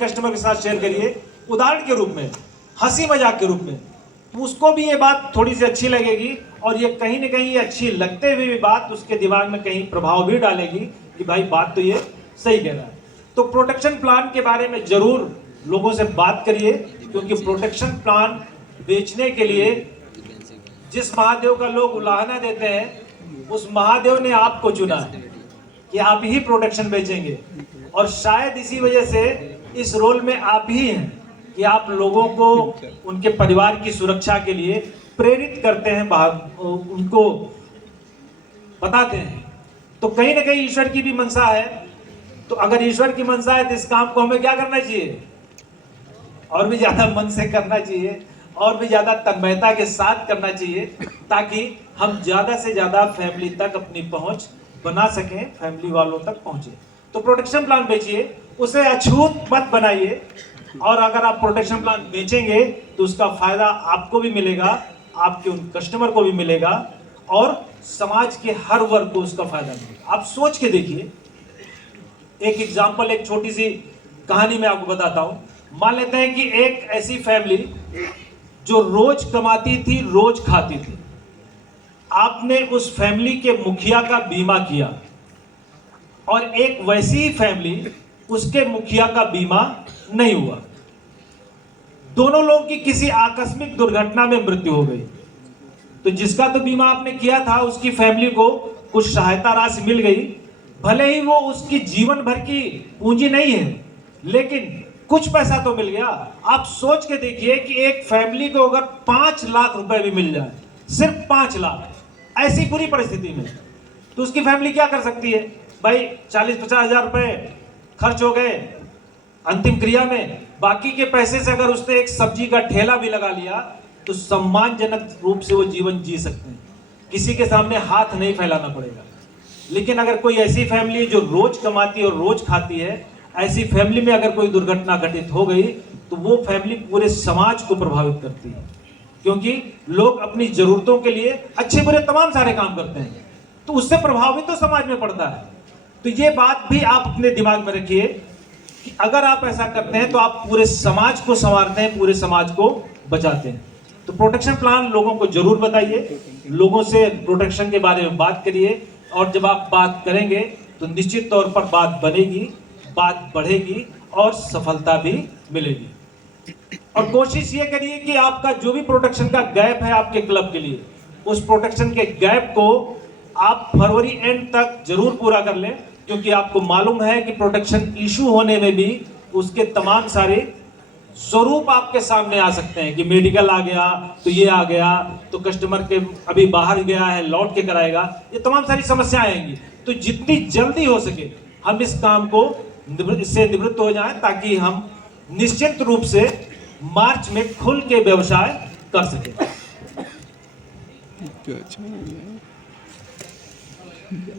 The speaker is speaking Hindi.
कस्टमर के साथ शेयर करिए, उदाहरण के रूप में, हंसी मजाक के रूप में, उसको भी ये बात थोड़ी सी अच्छी लगेगी और ये कहीं ना कहीं अच्छी लगते हुए भी बात उसके दिमाग में कहीं प्रभाव भी डालेगी कि भाई बात तो ये सही कह रहा है। तो प्रोटेक्शन प्लान के बारे में जरूर लोगों से बात करिए, क्योंकि प्रोटेक्शन प्लान बेचने के लिए जिस महादेव का लोग उलाहना देते हैं, उस महादेव ने आपको चुना है कि आप ही प्रोटेक्शन बेचेंगे, और शायद इसी वजह से इस रोल में आप ही हैं कि आप लोगों को उनके परिवार की सुरक्षा के लिए प्रेरित करते हैं, उनको बताते हैं। तो कहीं ना कहीं ईश्वर की भी मंशा है। तो अगर ईश्वर की मंशा है तो इस काम को हमें क्या करना चाहिए? और भी ज्यादा मन से करना चाहिए, और भी ज्यादा तन्मयता के साथ करना चाहिए, ताकि हम ज्यादा से ज्यादा फैमिली तक अपनी पहुंच बना सकें, फैमिली वालों तक पहुंचे। तो प्रोटेक्शन प्लान बेचिए, उसे अछूत मत बनाइए, और अगर आप प्रोटेक्शन प्लान बेचेंगे तो उसका फायदा आपको भी मिलेगा, आपके उन कस्टमर को भी मिलेगा, और समाज के हर वर्ग को उसका फायदा मिलेगा। आप सोच के देखिए, एक एग्जांपल, एक छोटी सी कहानी मैं आपको बताता हूं। मान लेते हैं कि एक ऐसी फैमिली जो रोज कमाती थी, रोज खाती थी। आपने उस फैमिली के मुखिया का बीमा किया, और एक वैसी ही फैमिली, उसके मुखिया का बीमा नहीं हुआ। दोनों लोगों की किसी आकस्मिक दुर्घटना में मृत्यु हो गई। तो जिसका तो बीमा आपने किया था, उसकी फैमिली को कुछ सहायता राशि मिल गई, भले ही वो उसकी जीवन भर की पूंजी नहीं है, लेकिन कुछ पैसा तो मिल गया। आप सोच के देखिए कि एक फैमिली को अगर 5 लाख रुपए भी मिल जाए, सिर्फ 5 लाख, ऐसी बुरी परिस्थिति में, तो उसकी फैमिली क्या कर सकती है? भाई 40-50 हजार रुपए खर्च हो गए अंतिम क्रिया में, बाकी के पैसे से अगर उसने एक सब्जी का ठेला भी लगा लिया तो सम्मानजनक रूप से वो जीवन जी सकते हैं, किसी के सामने हाथ नहीं फैलाना पड़ेगा। लेकिन अगर कोई ऐसी फैमिली है जो रोज कमाती है और रोज खाती है, ऐसी फैमिली में अगर कोई दुर्घटना घटित हो गई तो वो फैमिली पूरे समाज को प्रभावित करती है, क्योंकि लोग अपनी जरूरतों के लिए अच्छे बुरे तमाम सारे काम करते हैं, तो उससे प्रभावित तो समाज में पड़ता है। तो ये बात भी आप अपने दिमाग में रखिए कि अगर आप ऐसा करते हैं तो आप पूरे समाज को संवारते हैं, पूरे समाज को बचाते हैं। तो प्रोटेक्शन प्लान लोगों को जरूर बताइए, लोगों से प्रोटेक्शन के बारे में बात करिए, और जब आप बात करेंगे तो निश्चित तौर पर बात बनेगी, बात बढ़ेगी और सफलता भी मिलेगी। और कोशिश ये करिए कि आपका जो भी प्रोटेक्शन का गैप है आपके क्लब के लिए, उस प्रोटेक्शन के गैप को आप फरवरी एंड तक जरूर पूरा कर लें, क्योंकि आपको मालूम है कि प्रोटेक्शन इशू होने में भी उसके तमाम सारे स्वरूप आपके सामने आ सकते हैं कि मेडिकल आ गया तो ये आ गया, तो कस्टमर के अभी बाहर गया है लौट के कराएगा, ये तमाम सारी समस्याएं आएंगी। तो जितनी जल्दी हो सके हम इस काम को इससे निवृत्त हो जाएं, ताकि हम निश्चित रूप से मार्च में खुल के व्यवसाय कर सकें।